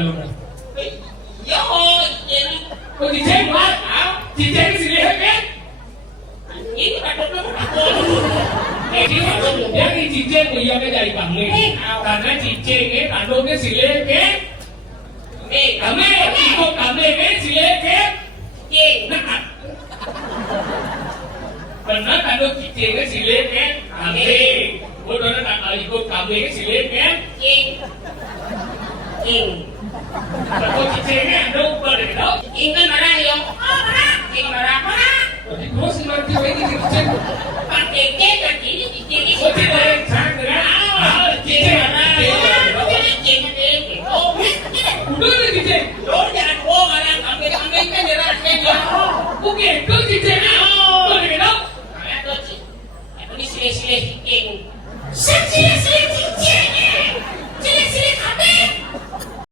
luôn rồi Vô chuyện cô chị chết quá chị chết cái gì hết biết Chuyện mà tôi nó buồn chị nhớ đi chị chết của yêu cái giày bằng mình cả cái chị chết cái cả đôi cái gì lên cái Mê cả mê chị không cả mê cái gì lên cái Chuyện mình nói cả đôi chị chết cái gì lên cái cả mê bố tôi nói là ở cô cả mê cái gì lên cái Chuyện Chuyện mà cô chị chết cái đâu có để đâu Chuyện cái mà ra không? Chuyện mà ra có ra thì cô xin mang theo cái gì chết Bạn chuyện chết là chỉ chuyện cái cô chị đây sáng rồi đó chị chết mà ra Chuyện mà đi Chuyện ô đúng rồi chị chết Đố ra